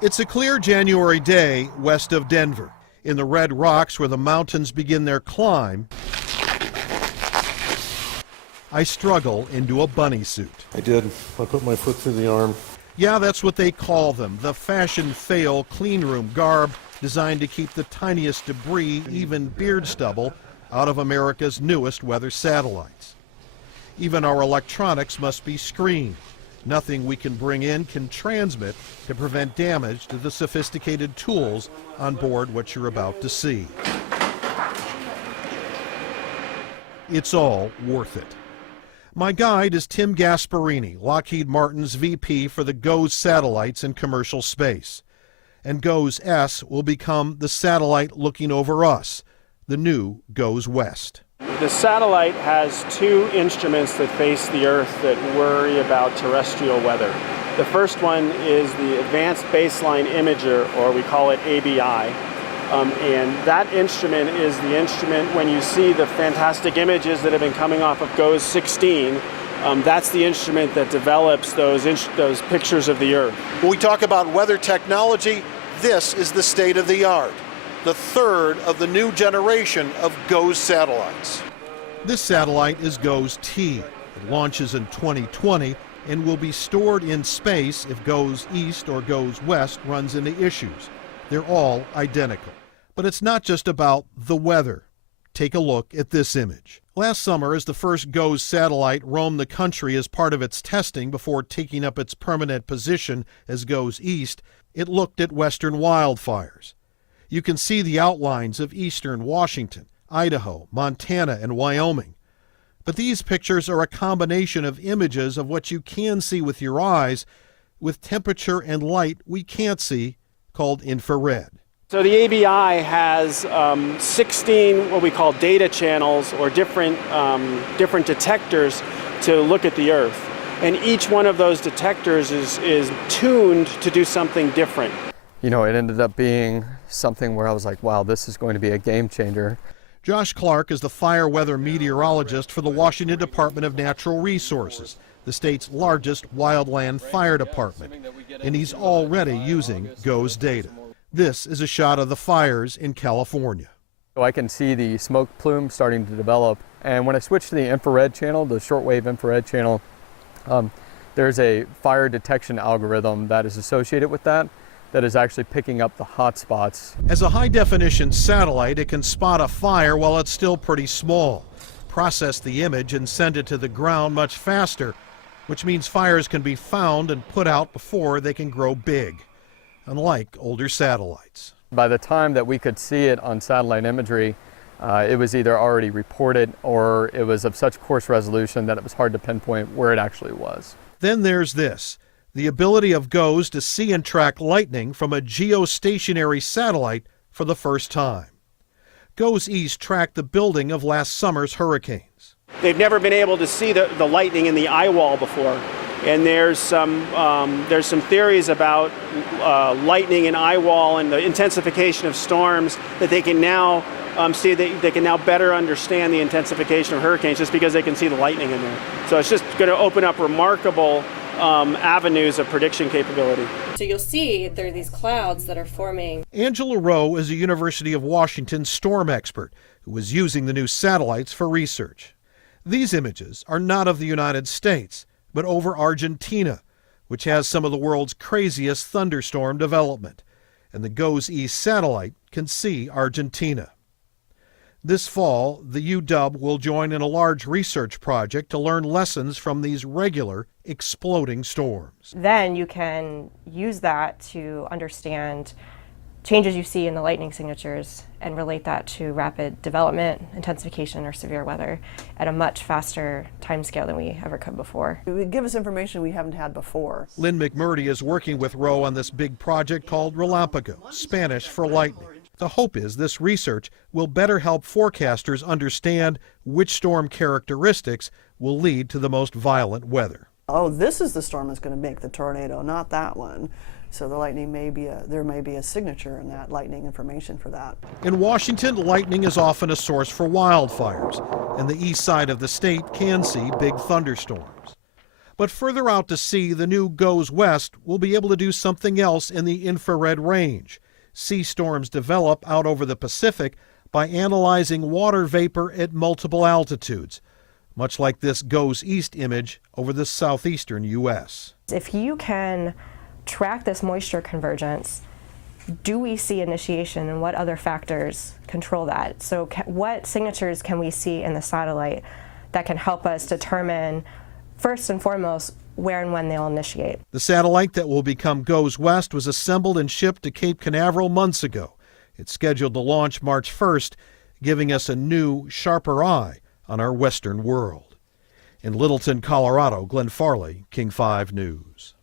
It's a clear January day west of Denver. In the red rocks where the mountains begin their climb, I struggle into a bunny suit. I did. I put my foot through the arm. Yeah, that's what they call them, the fashion fail clean room garb designed to keep the tiniest debris, even beard stubble, out of America's newest weather satellites. Even our electronics must be screened. Nothing we can bring in can transmit to prevent damage to the sophisticated tools on board what you're about to see. It's all worth it. My guide is Tim Gasparini, Lockheed Martin's VP for the G.O.E.S satellites in commercial space. And G.O.E.S will become the satellite looking over us, the new G.O.E.S. The satellite has two instruments that face the Earth that worry about terrestrial weather. The first one is the Advanced Baseline Imager, or we call it ABI. And that instrument is the instrument when you see the fantastic images that have been coming off of G.O.E.S 16, that's the instrument that develops those pictures of the Earth. When we talk about weather technology, this is the state of the art, the third of the new generation of G.O.E.S satellites. This satellite is G.O.E.S-T. It launches in 2020 and will be stored in space if G.O.E.S East or G.O.E.S West runs into issues. They're all identical. But it's not just about the weather. Take a look at this image. Last summer, as the first G.O.E.S satellite roamed the country as part of its testing before taking up its permanent position as G.O.E.S East, it looked at western wildfires. You can see the outlines of eastern Washington, Idaho, Montana, and Wyoming. But these pictures are a combination of images of what you can see with your eyes, with temperature and light we can't see, called infrared. So the ABI has 16 what we call data channels, or different detectors to look at the Earth. And each one of those detectors is tuned to do something different. You know, it ended up being something where I was like, wow, this is going to be a game changer. Josh Clark is the fire weather meteorologist for the Washington Department of Natural Resources, the state's largest wildland fire department, and he's already using G.O.E.S data. This is a shot of the fires in California. So I can see the smoke plume starting to develop, and when I switch to the infrared channel, the shortwave infrared channel, there's a fire detection algorithm that is associated with that is actually picking up the hot spots. As a high-definition satellite, it can spot a fire while it's still pretty small, process the image and send it to the ground much faster, which means fires can be found and put out before they can grow big, unlike older satellites. By the time that we could see it on satellite imagery, it was either already reported or it was of such coarse resolution that it was hard to pinpoint where it actually was. Then there's this, the ability of G.O.E.S to see and track lightning from a geostationary satellite for the first time. G.O.E.S East tracked the building of last summer's hurricanes. They've never been able to see the lightning in the eye wall before. And there's some theories about lightning in eye wall and the intensification of storms that they can now see. They can now better understand the intensification of hurricanes just because they can see the lightning in there. So it's just going to open up remarkable avenues of prediction capability. So you'll see there are these clouds that are forming. Angela Rowe is a University of Washington storm expert who is using the new satellites for research. These images are not of the United States, but over Argentina, which has some of the world's craziest thunderstorm development, and the G.O.E.S East satellite can see Argentina. This fall, the UW will join in a large research project to learn lessons from these regular exploding storms. Then you can use that to understand changes you see in the lightning signatures and relate that to rapid development, intensification, or severe weather at a much faster timescale than we ever could before. It would give us information we haven't had before. Lynn McMurdy is working with Rowe on this big project called Relámpago, Spanish for lightning. The hope is this research will better help forecasters understand which storm characteristics will lead to the most violent weather. Oh, this is the storm that's going to make the tornado, not that one. So the lightning there may be a signature in that lightning information for that. In Washington, lightning is often a source for wildfires, and the east side of the state can see big thunderstorms. But further out to sea, the new G.O.E.S will be able to do something else in the infrared range. Sea storms develop out over the Pacific by analyzing water vapor at multiple altitudes, much like this goes east image over the southeastern U.S. If you can track this moisture convergence, do we see initiation and what other factors control that? So what signatures can we see in the satellite that can help us determine, first and foremost, where and when they'll initiate? The satellite that will become G.O.E.S was assembled and shipped to Cape Canaveral months ago. It's scheduled to launch March 1st, giving us a new, sharper eye on our western world. In Littleton, Colorado, Glenn Farley, King 5 News.